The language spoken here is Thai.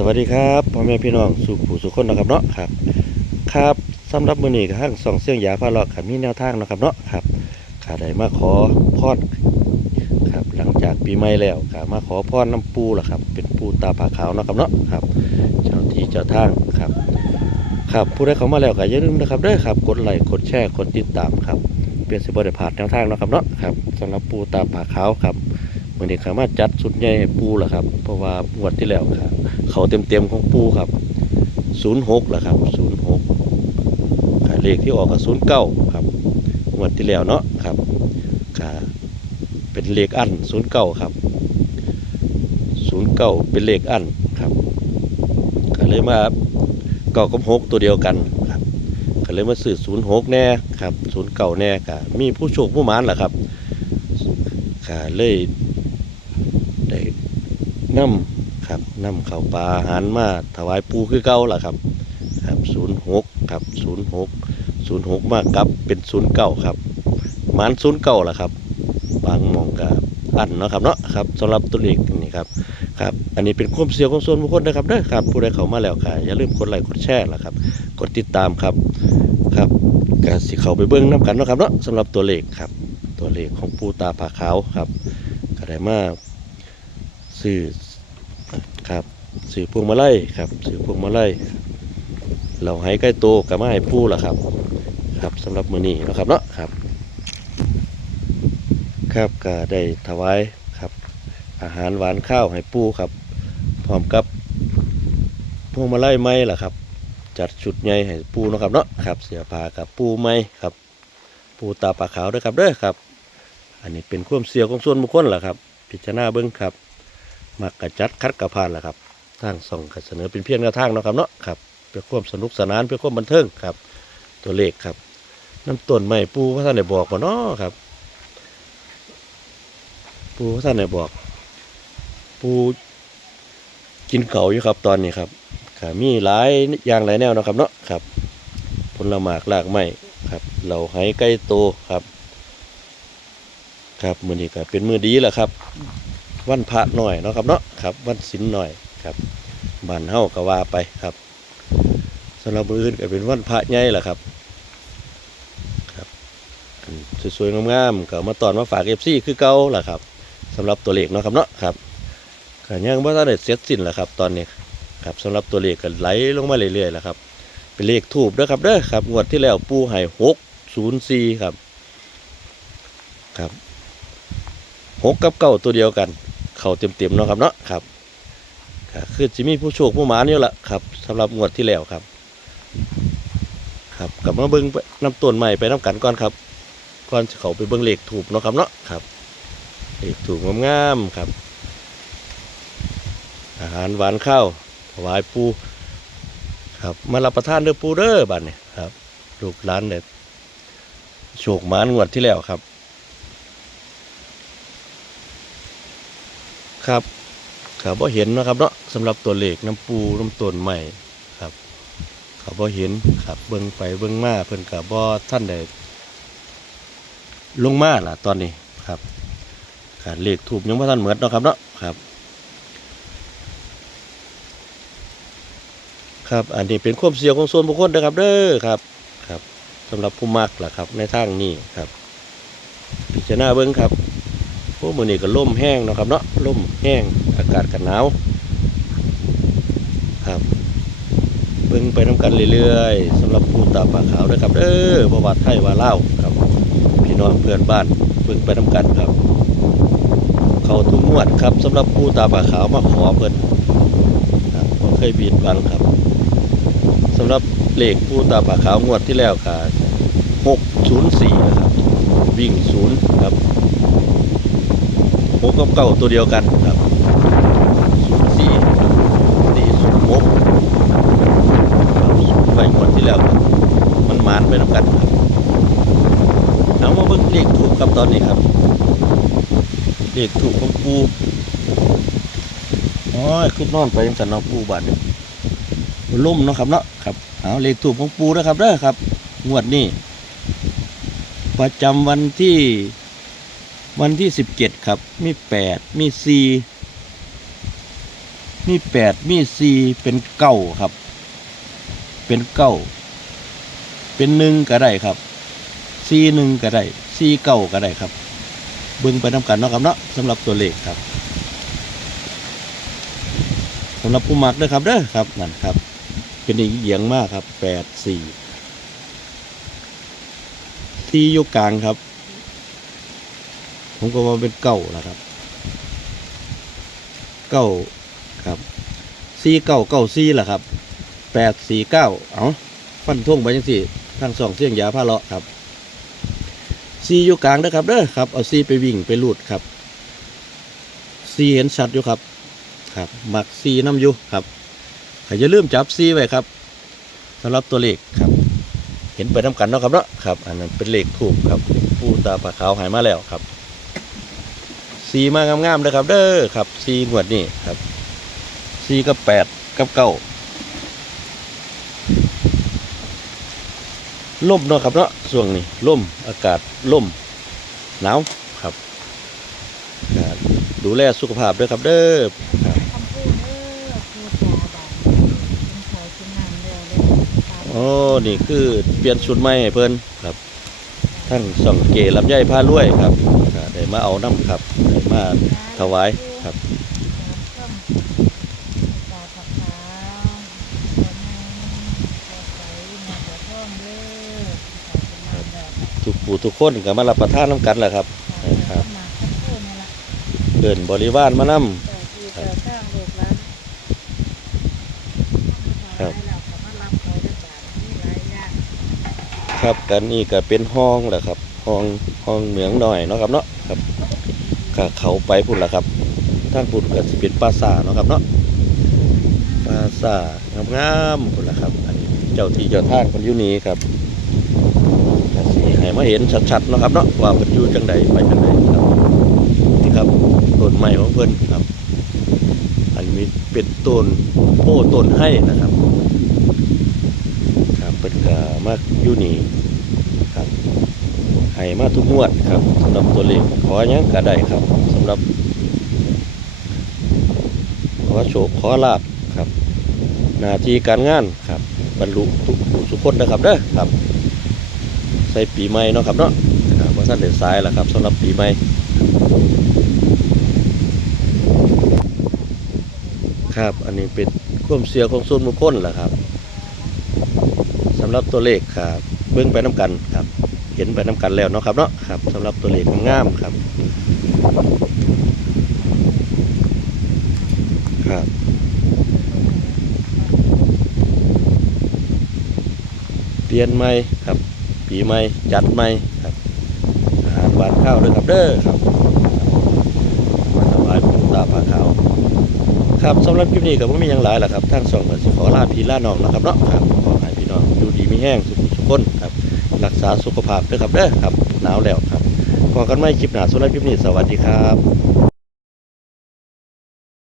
สวัสดีครับพ่อแม่พี่น้องสุขผู้สุขคนนะครับเนาะครับ ครับสำหรับมือนี้ก็ห้างสองเสียงยาพาเลาขับมีแนวทางนะครับเนาะครับขาได้มาขอพรครับหลังจากปีใหม่แล้วก็มาขอพรน้ำปูล่ะครับ เป็นปูตาผาขาวนะครับเนาะครับ เจ้าที่เจ้าทางครับ ครับผู้ใดเขามาแล้วก็อย่าลืมนะครับเด้อครับกดไลค์กดแชร์กดติดตามครับเพื่อสิบ่ได้พลาดแนวทางนะครับเนาะครับสำหรับปูตาผาขาวครับ มื้อนี้ก็มาจัดสุดใหญ่ให้ปูล่ะครับ เพราะว่างวดที่แล้วครับเขาเต็มๆของปูครับ06ล่ะครับ06ค่ะเลขที่ออกก็09ครับงวดที่แล้วเนาะครับค่ะเป็นเลขอัน09ครับ09เก้าเป็นเลขอันครับก็เลยมาเก้ากับ6ตัวเดียวกันครับก็เลยมาซื้อ06แน่ครับ09แน่ก็มีผู้โชคผู้หมานล่ะครับก็เลย นำครับนำข้าวปลาอาหารมาถวายปูคือเก่าล่ะครับครับศูนย์หกครับศูนย์หกศูนย์หกมากครับเป็นศูนย์เก้าครับมานศูนย์เก้าล่ะครับ บางมองกับอันเนาะครับเนาะครับสำหรับตัวเลขนี่ครับครับ อันนี้เป็นความเสียของส่วนบุคคลนะครับเด้อครับ ผู้ใดเข้ามาแล้วค่ะอย่าลืมกดไลค์กดแชร์ล่ะครับ กดติดตามครับครับก็สิเข้าไปเบิ่งน้กันเนาะครับเนาะสำหรับตัวเลขครับ ตัวเลขของปูตาผาขาวครับก็ได้มาซื้อ สื่อพวงมาลัยครับสื่อพวงมาลัยเราให้ใกล้โตกับมาให้ปูล่ะครับ ครับสำหรับมื้อนี้นะครับเนาะครับ ครับก็ได้ถวายครับ อาหารหวานข้าวให้ปูครับพร้อมกับพวงมาลัยไม้ล่ะครับ จัดชุดใหญ่ให้ปูนะครับเนาะครับ เสียผ้ากับปูไม้ครับ ปูตาปลาขาวด้วยครับเด้อครับ อันนี้เป็นความเสียของส่วนบุคคลล่ะครับ พิจารณาเบิ้งครับมักกระจัดคัดกระพานแหละครับ ทางส่องก็เสนอเป็นเพียงแนวทางเนาะครับเนาะครับเพื่อความสนุกสนานเพื่อความบันเทิงครับ ตัวเลขครับน้ำต้นไม้ปูพระท่านได้บอกบ่เนาะครับ ปูพระท่านได้บอก ปูกินเขาอยู่ครับตอนนี้ครับก็มีหลายอย่างหลายแนวนะครับเนาะครับผลหมากลากไม้ครับ เราให้ใกล้โตครับ ครับมือนี้ก็เป็นมือดีแหละครับ วันพระหน่อยเนาะครับเนาะครับ วันศีลหน่อย ครับบ้านเฮาก็ว่าไปครับสำหรับมื้ออื่นก็เป็นวันพระใหญ่ละครับครับสวยๆงามๆก็มาตอนมาฝาก FC คือเก่าล่ะครับสำหรับตัวเลขเนาะครับเนาะครับก็ยังบ่ทันได้เสร็จสิ้นล่ะครับ ตอนนี้ครับสำหรับตัวเลขก็ไหลลงมาเรื่อยๆล่ะครับเป็นเลขทูบเด้อครับเด้อครับงวดที่แล้วปูให้604ครับครับหกกับเก้าตัวเดียวกัน เข่าเต็มๆเนาะครับเนาะครับ ก็คือจิมีผู้โชคผู้หมานี่แหละครับสำหรับงวดที่แล้วครับ ครับกลับมาเบิ้งน้ำต้นใหม่ไปน้ำกันก่อนครับก่อนจะเขาไปเบิ้งเหลขถูกเนาะครับเนาะครับเลขถูกงามๆครับ อาหารหวานข้าวถวายปูครับมารับประทานเด้อปูเด้อบัดนี้ครับลูกหลานเนี่ยโชคหมานงวดที่แล้วครับ ครับ เขาบ่เห็นนะครับเนาะสำหรับตัวเลขน้ำปูน้ำต้นใหม่ครับเขาบ่เห็นครับเบิ่งไปเบิ่งมาเพิ่นกับบ่ท่านได้ลงมาล่ะตอนนี้ครับการเลขถูกยังบ่ทันเหมือนเนาะครับเนาะครับ ครับอันนี้เป็นความเสี่ยงของส่วนบุคคลนะครับเด้อครับครับสำหรับผู้มักล่ะครับในทางนี้ครับ พิจารณาเบิ่งครับ พวกมือนี้ก็ล่มแห้งนะครับเนาะล่มแห้งอากาศกันหนาวครับเบิ่งไปน้ำกันเรื่อยๆสำหรับผู้ตาปลาขาวนะครับเด้อประวัติไทยว่าเล่าครับ พี่น้องเพื่อนบ้านเบิ่งไปน้ำกันครับ เขาทุกงวดครับสำหรับผู้ตาปลาขาวมาขอเพิ่นครับเคยบีดบังครับสำหรับเลขผู้ตาปลาขาวงวดที่แล้วค่ะ604นะครับวิ่งศูนย์ครับ หกกับเก้าตัวเดียวกันครับสี่สี่หกครับศูนย์ไปหมดที่แล้วครับมันมานไปน้ำกันครับเอามาเบิ่งเลขถูกครับตอนนี้ครับเลขถูกของปูอ๋อขึ้นนอนไปยังสันนาะปูบาดเนี่ยล่มเนาะครับเนาะครับเอาเลขถูกของปูนะครับเด้อครับงวดนี้ประจำวันที่ วันที่สิบเจ็ดครับ มีแปดมีสี่มีแปดมีสี่เป็นเก้าครับ เป็นเก้าเป็นหนึ่งก็ได้ครับสี่หนึ่งก็ได้สี่เก้าก็ได้ครับ เบิ่งไปนำกันเนาะครับเนาะสำหรับตัวเลขครับสำหรับผู้มักเด้อครับเด้อครับนั่นครับ เป็นอีกเยียงมากครับแปดสี่ที่ยู่กลางครับ ผมก็ว่าเป็นเก้าแล้วครับเก้าครับสี่เก้าเก้าสี่แหละครับแปดสี่เก้าเอาฟันท่งไปยังสี่ทางสองเสียงยาผ้าเลาะครับซีอยู่กลางนะครับเด้อครับเอาซีไปวิ่งไปลูดครับซีเห็นชัดอยู่ครับครับหมักซีน้ำอยู่ครับขอย่าลืมจับซีไว้ครับสำหรับตัวเลขครับ เห็นไปน้ำกันเนาะครับเนาะครับ อันนั้นเป็นเลขถูกครับผู้ตาปลาขาวหายมาแล้วครับ สีมางามๆเลยครับ เด้อครับสีงวดนี่ครับสีกับแปดกับเก้าล่มเนาะครับเนาะช่วงนี้ล่มอากาศล่มหนาวครับก็ดูแลสุขภาพด้วยครับเด้อครับคำพูดเด้อพูดจาบาดกินข้าวกินน้ำเด้อเด้อตามโอ้นี่คือเปลี่ยนชุดใหม่ให้เพิ่นครับ ทั้งส่องเกลำไยผ้ารวยครับก็ได้มาเอาน้ำครับได้มาถวายครับต้มตาผักขาวตัวในตัวใสมาตัวท่องเด้อกินข้าวกินน้ำเด้อทุกผู้ทุกคนก็มารับประทานน้ำกันแหละครับครับมาคำพูดนี่ล่ะเดินบริวารมานำเจ้าที่เจ้าทางลูกหลาน ครับ ให้เราเขามารับเขาได้บาดมีหลายอย่าง ครับกันนี่ก็เป็นห้องแหละครับ ห้องห้องเหมืองหน่อยเนาะครับเนาะครับก็เขาไปพุ่นละครับท่านพุ่นก็สิเป็นปราสาทเนาะครับเนาะปราสาทงามๆพุ่นละครับ อันนี้เจ้าที่เจ้าทางคนอยู่นี้ครับสิให้มาเห็นชัดๆเนาะครับเนาะว่าเพิ่นอยู่จังใดไปจังใดครับนี่ครับต้นไม้ของเพิ่นครับ อันนี้เป็นต้นโพต้นให้นะครับ ก็มาอยู่นี่ครับให้มาทุกงวดครับสำหรับตัวเลขขอหยังก็ได้ครับสำหรับ ขอโชคขอลาบครับหน้าที่การงานครับบรรลุทุกผู้ทุกคนนะครับเด้อครับ ใส่ปีใหม่เนาะครับเนาะครับว่าท่านเดินสายแล้วครับสำหรับปีใหม่ครับ อันนี้เป็นความเสียของส่วนบุคคลแหละครับำหรับตัวเลขครับเบิ่งไปน้ำกันครับ เห็นไปน้ำกันแล้วเนาะครับเนาะครับสำหรับตัวเลขงามครับ ครับเปลี่ยนใหม่ครับ ปีใหม่จัดใหม่ครับอาหารหวานข้าวด้วยครับเด้อครับมาถวายปูตาผาขาวครับสำหรับคลิปนี้ก็ไม่มีอย่างหลายแหละครับท่านสองก็สิขอลาพี่ลาน้องนะครับเนาะครับ มีแห้งสุขสุขคนครับรักษาสุขภาพด้วยครับเด้อครับหนาวแล้วครับพอกันไม่คลิปหนาสำหรับคลิปนี้สวัสดีครับ